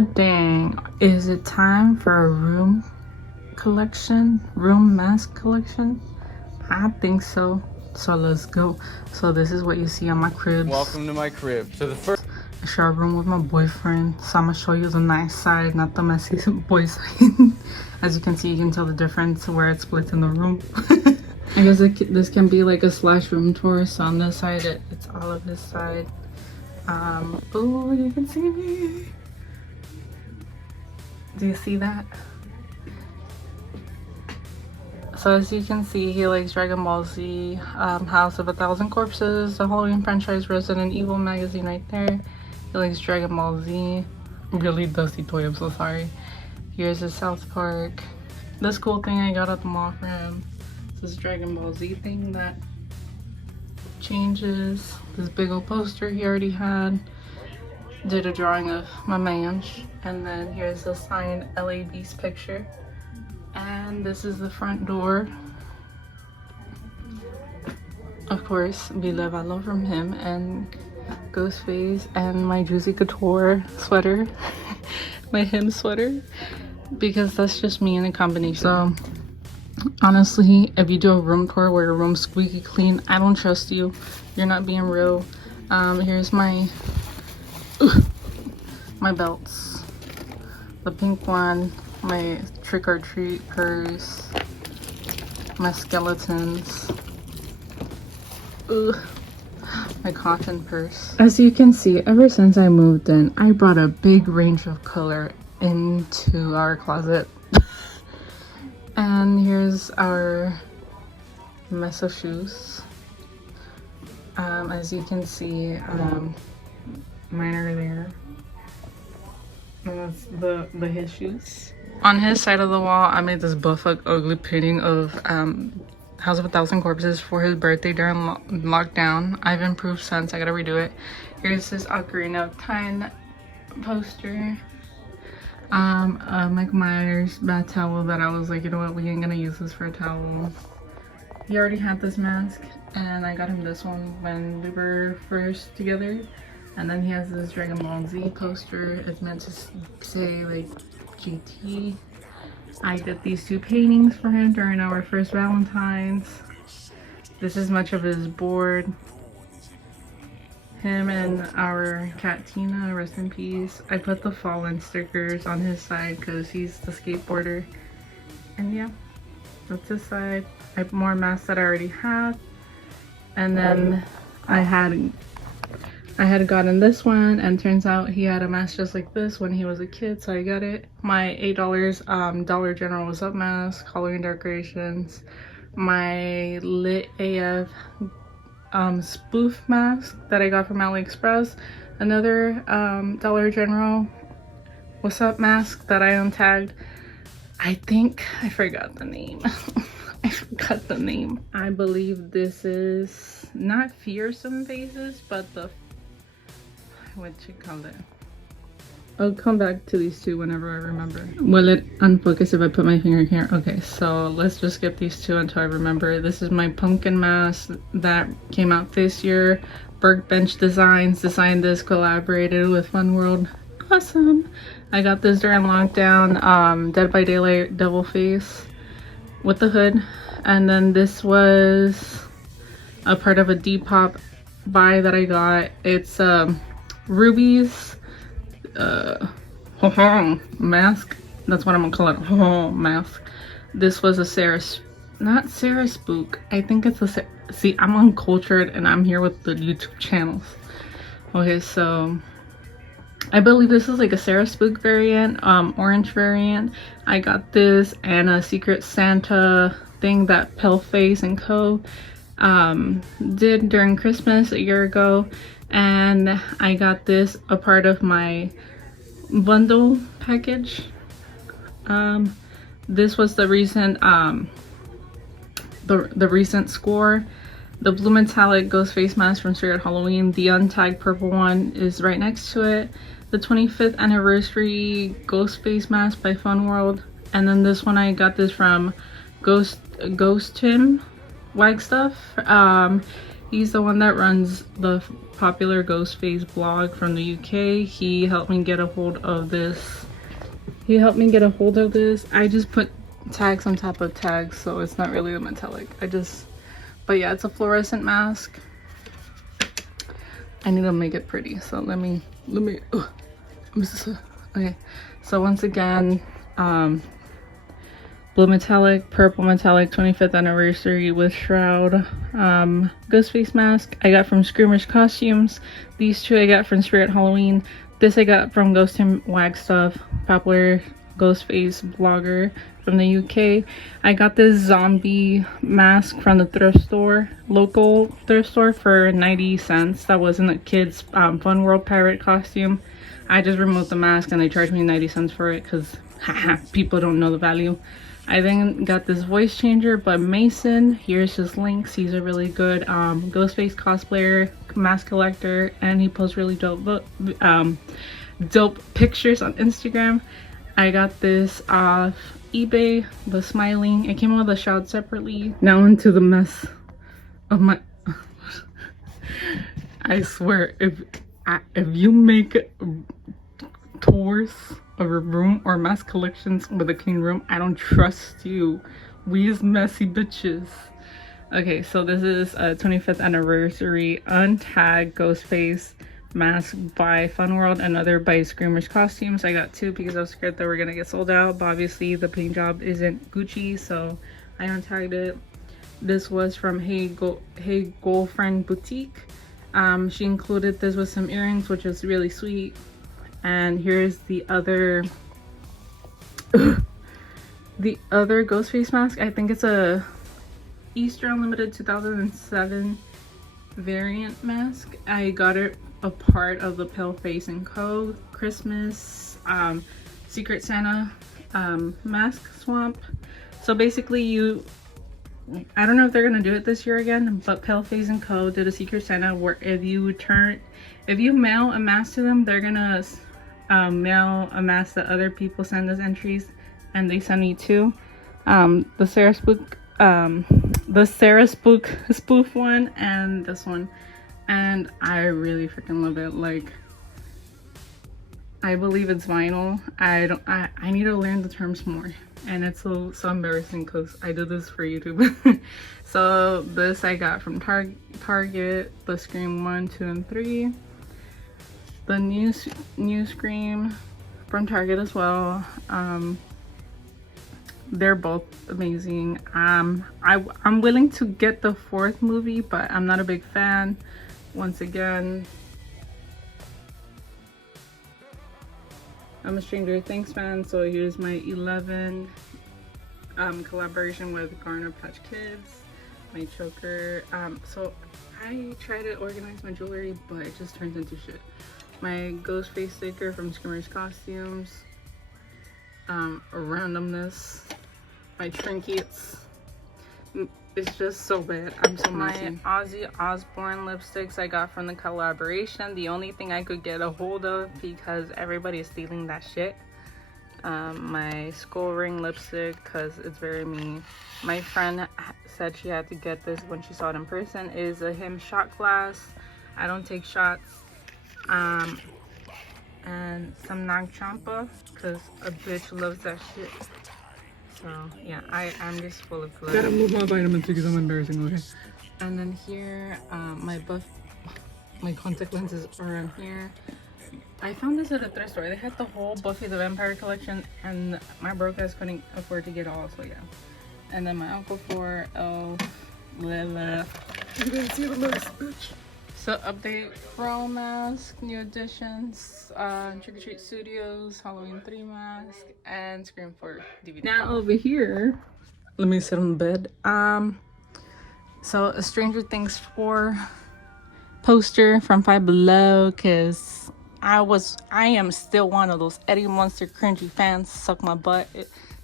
Oh dang, is it time for a room mask collection? I think so. So let's go. So this is what you see on my crib. Welcome to my crib. So the first I share a room with my boyfriend, so I'm gonna show you the nice side, not the messy boy side. As you can see, you can tell the difference where it splits in the room. I guess this can be like a slash room tour. So on this side, it's all of this side. Oh, you can see me. Do you see that? So as you can see, he likes Dragon Ball Z, House of a Thousand Corpses, the Halloween franchise, Resident Evil magazine right there. He likes Dragon Ball Z. Really dusty toy, I'm so sorry. Here's his South Park. This cool thing I got at the mall for him. This Dragon Ball Z thing that changes. This big old poster he already had. Did a drawing of my man. And then here's a signed LA Beast picture. And this is the front door. Of course, Be Love I Love from him and Ghostface, and my Juicy Couture sweater. My him sweater. Because that's just me in a combination. So honestly, if you do a room tour where your room's squeaky clean, I don't trust you. You're not being real. Here's my belts. The pink one, my trick or treat purse, my skeletons, my cotton purse. As you can see, ever since I moved in, I brought a big range of color into our closet. And here's our mess of shoes. As you can see, mine are there. And that's his shoes. On his side of the wall, I made this buffuk ugly painting of House of a Thousand Corpses for his birthday during lockdown. I've improved since. I gotta redo it. Here's this Ocarina of Time poster. Mike Myers bath towel that I was like, you know what, we ain't gonna use this for a towel. He already had this mask, and I got him this one when we were first together. And then he has this Dragon Ball Z poster. It's meant to say like GT. I did these two paintings for him during our first Valentine's. This is much of his board. Him and our cat Tina, rest in peace. I put the fallen stickers on his side because he's the skateboarder. And yeah, that's his side. I have more masks that I already have. And then I had gotten this one, and turns out he had a mask just like this when he was a kid, so I got it. My $8 Dollar General Was Up mask, Halloween decorations. My Lit AF spoof mask that I got from AliExpress. Another Dollar General What's Up mask that I untagged. I think I forgot the name. I forgot the name. I believe this is not Fearsome Faces, but the what you call it. I'll come back to these two whenever I remember. Will it unfocus if I put my finger here? Okay, so let's just skip these two until I remember. This is my pumpkin mask that came out this year. Workbench Designs designed this, collaborated with Fun World. Awesome. I got this during lockdown. Dead by Daylight Devil Face with the hood. And then this was a part of a Depop buy that I got. It's Ruby's mask. That's what I'm gonna call it. Mask. This was a not Sarah Spook. I think it's a see, I'm uncultured and I'm here with the YouTube channels. Okay, so I believe this is like a Sarah Spook variant, orange variant. I got this and a Secret Santa thing that Paleface and Co. Did during Christmas a year ago. And I got this a part of my bundle package. This was the recent the recent score. The blue metallic ghost face mask from Straight Out Halloween. The untagged purple one is right next to it. The 25th anniversary ghost face mask by Fun World. And then this one, I got this from Ghost Tim Wagstuff. He's the one that runs the popular Ghostface blog from the UK. He helped me get a hold of this. I just put tags on top of tags, so it's not really a metallic. But yeah, it's a fluorescent mask. I need to make it pretty, so let me okay. So once again, blue metallic, purple metallic, 25th anniversary with shroud, Ghostface mask I got from Screamers Costumes. These two I got from Spirit Halloween. This I got from Ghost and Wagstuff, popular Ghostface blogger from the UK. I got this zombie mask from the thrift store, local thrift store, for 90 cents. That wasn't a kid's Fun World pirate costume. I just removed the mask and they charged me 90 cents for it because people don't know the value. I then got this voice changer by Mason. Here's his links. He's a really good Ghostface cosplayer, mask collector, and he posts really dope pictures on Instagram. I got this off eBay, the smiling. It came with a shroud separately. Now into the mess of my I swear, if you make tours of a room or mask collections with a clean room, I don't trust you. We's messy bitches. Okay, so this is a 25th anniversary untagged Ghostface mask by Fun World, another by Screamers Costumes. I got two because I was scared they were gonna get sold out, but obviously the paint job isn't Gucci, so I untagged it. This was from Hey Girlfriend Boutique. She included this with some earrings, which is really sweet. And here's the other Ghostface mask. I think it's a Easter Unlimited 2007 variant mask. I got it a part of the Pale Face & Co. Christmas Secret Santa mask swap. So basically I don't know if they're gonna do it this year again, but Pale Face & Co. did a Secret Santa where if you mail a mask to them, they're gonna mail a mask that other people send as entries, and they send me two. The Sarah Spook spoof one and this one, and I really freaking love it. Like, I believe it's vinyl. I need to learn the terms more, and it's so embarrassing because I do this for YouTube. So this I got from Target, the Scream 1, 2, and 3. The new Scream from Target as well. They're both amazing. I'm willing to get the fourth movie, but I'm not a big fan. Once again, I'm a Stranger Things fan, so here's my 11 collaboration with Garner Patch Kids, my choker. So I try to organize my jewelry, but it just turns into shit. My Ghostface sticker from Screamers Costumes, randomness, my trinkets. It's just so bad. I'm so messy. My Ozzy Osbourne lipsticks I got from the collaboration. The only thing I could get a hold of because everybody is stealing that shit. My skull ring lipstick because it's very me. My friend said she had to get this when she saw it in person. It is a him shot glass. I don't take shots. And some Nag Champa because a bitch loves that shit. So yeah, I'm just full of blood. Gotta move my vitamins because I'm embarrassing, okay? And then here, my contact lenses are in here. I found this at a thrift store. They had the whole Buffy the Vampire collection, and my broke ass couldn't afford to get all, so yeah. And then my Uncle 4, oh, Lila. You didn't see the looks, bitch. So update, Pro mask, new additions, Trick or Treat Studios, Halloween 3 mask, and Scream 4 DVD. Now over here, let me sit on the bed. So a Stranger Things 4 poster from Five Below, cause I am still one of those Eddie Munster cringy fans. Suck my butt.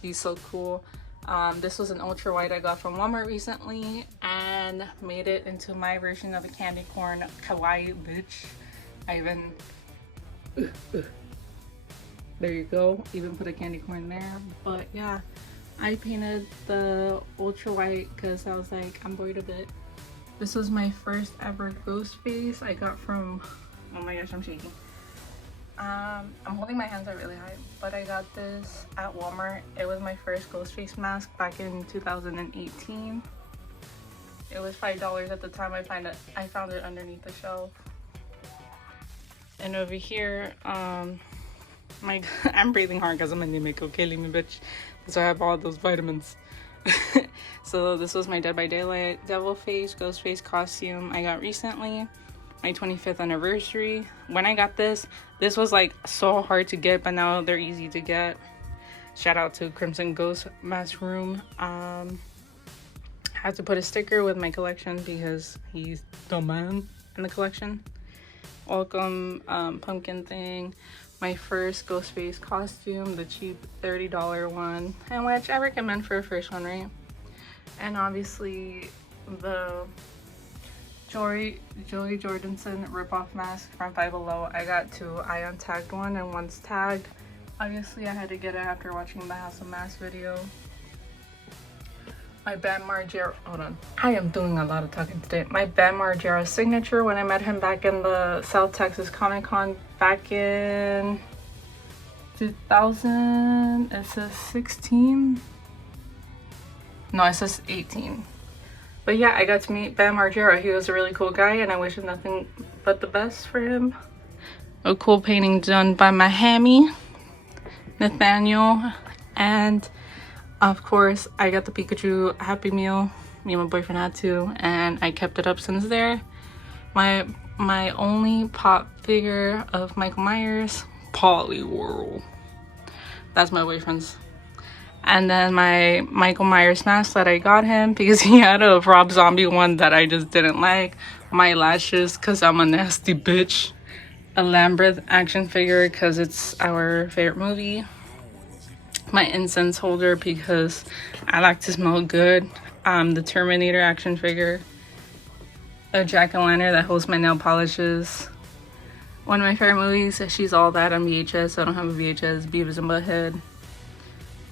He's so cool. This was an ultra white I got from Walmart recently and made it into my version of a candy corn kawaii bitch. I even there you go, even put a candy corn there. But yeah, I painted the ultra white because I was like, I'm bored of it. This was my first ever ghost face I got from, oh my gosh, I'm shaking. I'm holding my hands out really high, but I got this at Walmart. It was my first ghost face mask back in 2018. It was $5 at the time. I found it underneath the shelf. And over here, I'm breathing hard because I'm anemic, okay, leave me bitch. So I have all those vitamins. So this was my Dead by Daylight devil face, ghost face costume I got recently, my 25th anniversary. When I got this was like so hard to get, but now they're easy to get. Shout out to Crimson Ghost Mask Room. Had to put a sticker with my collection because he's the man in the collection. Welcome pumpkin thing. My first ghost face costume, the cheap $30 one, and which I recommend for a first one, right? And obviously the Joey Jordanson ripoff mask from Five Below. I got two. I untagged one and one's tagged. Obviously I had to get it after watching the House of Masks video. My Bam Margera, hold on, I am doing a lot of talking today. My Bam Margera signature when I met him back in the South Texas Comic Con back in 2000, it says 16? No, it says 18. But yeah, I got to meet Bam Margera. He was a really cool guy and I wish nothing but the best for him. A cool painting done by my hammy, Nathaniel, and of course, I got the Pikachu Happy Meal. Me and my boyfriend had to, and I kept it up since there. My only pop figure of Michael Myers, Poliwhirl. That's my boyfriend's. And then my Michael Myers mask that I got him because he had a Rob Zombie one that I just didn't like. My lashes, because I'm a nasty bitch. A Lambeth action figure because it's our favorite movie. My incense holder because I like to smell good. The Terminator action figure. A jack-o'-lantern that holds my nail polishes. One of my favorite movies, She's All That on VHS. So I don't have a VHS. Beavis and Butthead.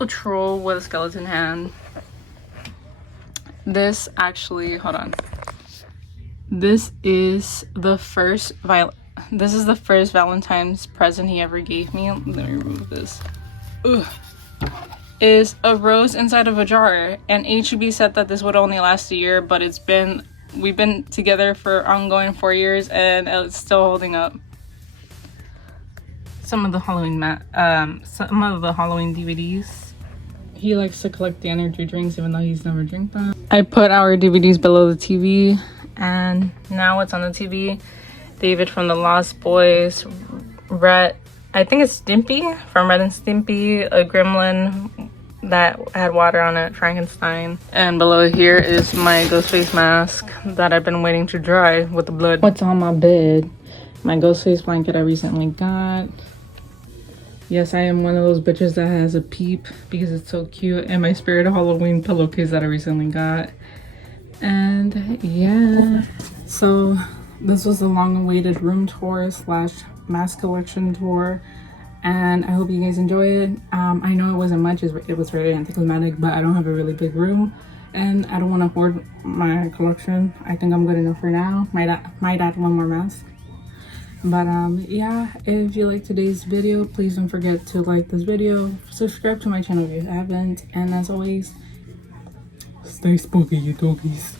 A troll with a skeleton hand. This actually, hold on. This is the first Valentine's present he ever gave me. Let me remove this. Ugh. Is a rose inside of a jar, and HEB said that this would only last a year, but we've been together for ongoing 4 years and it's still holding up. Some of the Halloween DVDs. He likes to collect the energy drinks even though he's never drank them. I put our DVDs below the TV, and now it's on the TV. David from the Lost Boys, Rhett, I think it's Stimpy from Red and Stimpy, a gremlin that had water on it, Frankenstein. And below here is my Ghostface mask that I've been waiting to dry with the blood. What's on my bed? My Ghostface blanket I recently got. Yes, I am one of those bitches that has a peep because it's so cute. And my Spirit of Halloween pillowcase that I recently got. And yeah, so this was a long-awaited room tour / mask collection tour, and I hope you guys enjoy it. I know it wasn't much, it was very anticlimactic, but I don't have a really big room and I don't want to hoard my collection. I think I'm good enough for now. Might add one more mask. But yeah, if you like today's video, please don't forget to like this video, subscribe to my channel if you haven't, and as always, stay spooky, you doggies.